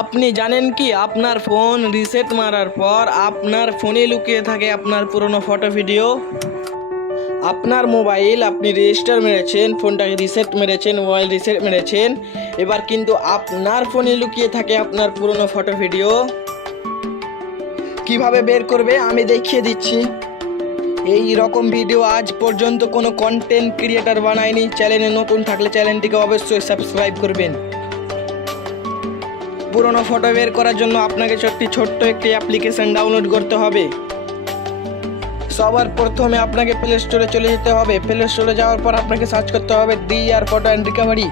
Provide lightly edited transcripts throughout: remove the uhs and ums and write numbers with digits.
আপনি জানেন কি আপনার ফোন রিসেট মারার পর আপনার ফোনে লুকিয়ে থাকে আপনার পুরনো ফটো ভিডিও। আপনার মোবাইল আপনি রেজিস্টার মেরেছেন, ফোনটাকে রিসেট মেরেছেন, মোবাইল রিসেট মেরেছেন, এবার কিন্তু আপনার ফোনে লুকিয়ে থাকে আপনার পুরনো ফটো ভিডিও। কিভাবে বের করবে আমি দেখিয়ে দিচ্ছি। এই রকম ভিডিও আজ পর্যন্ত কোনো কন্টেন্ট ক্রিয়েটার বানায়নি। চ্যানেলে নতুন থাকলে চ্যানেলটিকে অবশ্যই সাবস্ক্রাইব করবেন। পুরনো ফটো বের করার জন্য আপনাকে ছোট্ট একটি অ্যাপ্লিকেশন ডাউনলোড করতে হবে। সবার প্রথমে আপনাকে প্লে স্টোরে চলে যেতে হবে। প্লে স্টোরে যাওয়ার পর আপনাকে সার্চ করতে হবে DR ফটো অ্যান্ড রিকভারি।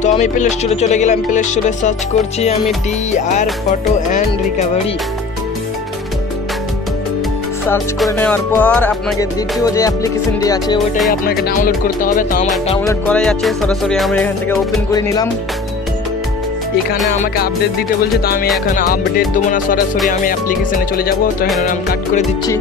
তো আমি প্লে স্টোরে চলে গেলাম, প্লে স্টোরে সার্চ করছি আমি DR photo and recovery. Search করে নেওয়ার পর আপনাকে দ্বিতীয় যে অ্যাপ্লিকেশনটি আছে ওইটাই আপনাকে ডাউনলোড করতে হবে। তো আমার ডাউনলোড করাই আছে, সরাসরি আমি এখান থেকে ওপেন করে নিলাম। এখানে আমাকে আপডেট দিতে বলছে, তো আমি এখানে আপডেট দেবো না, সরাসরি আমি অ্যাপ্লিকেশনে চলে যাব। তো এখানে আমি কাট করে দিচ্ছি।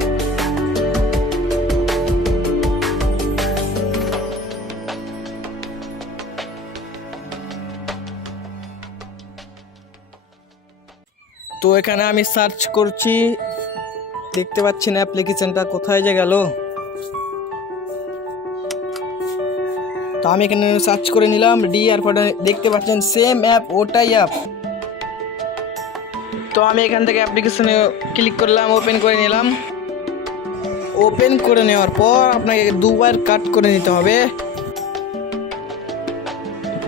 তো এখানে আমি সার্চ করছি, দেখতে পাচ্ছি না অ্যাপ্লিকেশনটা কোথায় যে গেল। তো আমি এখানে সার্চ করে নিলাম DR ফটো, দেখতে পাচ্ছেন সেম অ্যাপ, ওটাই অ্যাপ। তো আমি এখান থেকে অ্যাপ্লিকেশনে ক্লিক করলাম, ওপেন করে নিলাম। ওপেন করে নেওয়ার পর আপনাকে দুবার কাট করে নিতে হবে।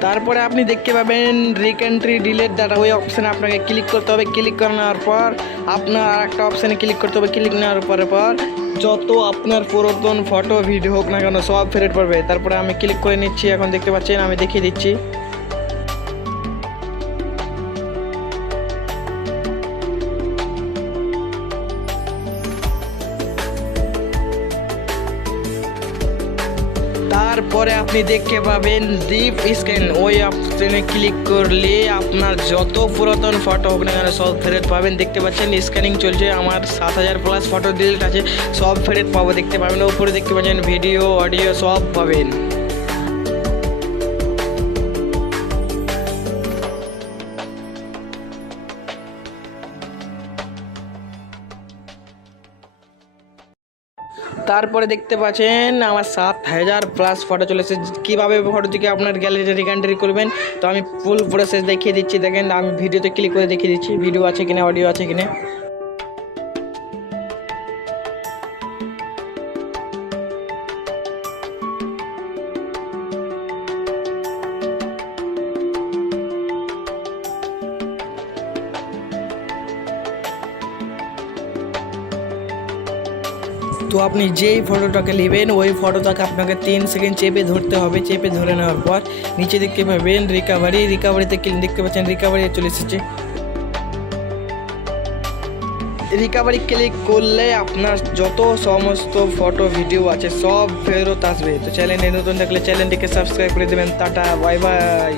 তারপরে আপনি দেখতে পাবেন রিকেন্ট্রি ডিলেট ডাটা, ওই অপশানে আপনাকে ক্লিক করতে হবে। ক্লিক করে নেওয়ার পর আপনার আরেকটা অপশানে ক্লিক করতে হবে। ক্লিক নেওয়ার পর যত আপনার পুরাতন ফটো ভিডিও হোক না কেন সব ফেরত পড়বে। তারপরে আমি ক্লিক করে নিচ্ছি। এখন দেখতে পাচ্ছেন আমি দেখিয়ে দিচ্ছি। তারপরে আপনি দেখতে পাবেন ডিপ স্ক্যান, ওই অপশনে ক্লিক করলে আপনার যত পুরাতন ফটো হোক না কেন সব ফেরত পাবেন। দেখতে পাচ্ছেন স্ক্যানিং চলছে, আমার 7000+ ফটো ডিলিট আছে, সব ফেরত পাবো। দেখতে পাবেন উপরে দেখতে পাচ্ছেন ভিডিও, অডিও সব পাবেন। তারপরে দেখতে পাচ্ছেন আমার 7000+ ফটো চলে এসেছে। কীভাবে ফটোটিকে আপনার গ্যালারিতে রিকান্ট্রি করবেন তো আমি ফুল প্রসেস দেখিয়ে দিচ্ছি। দেখেন আমি ভিডিওতে ক্লিক করে দেখিয়ে দিচ্ছি ভিডিও আছে কিনা, অডিও আছে কিনা। তো আপনি যেই ফটোটাকে নেবেন ওই ফটোটাকে আপনাকে 3 সেকেন্ড চেপে ধরতে হবে। চেপে ধরে নেওয়ার পর নিচে দেখতে পাবেন রিকাভারিতে দেখতে পাচ্ছেন রিকাভারি চলে এসেছে। রিকাভারি ক্লিক করলে আপনার যত সমস্ত ফটো ভিডিও আছে সব ফেরত আসবে। তো চ্যানেলে নতুন থাকলে চ্যানেলটিকে সাবস্ক্রাইব করে দেবেন। Tata, bye bye.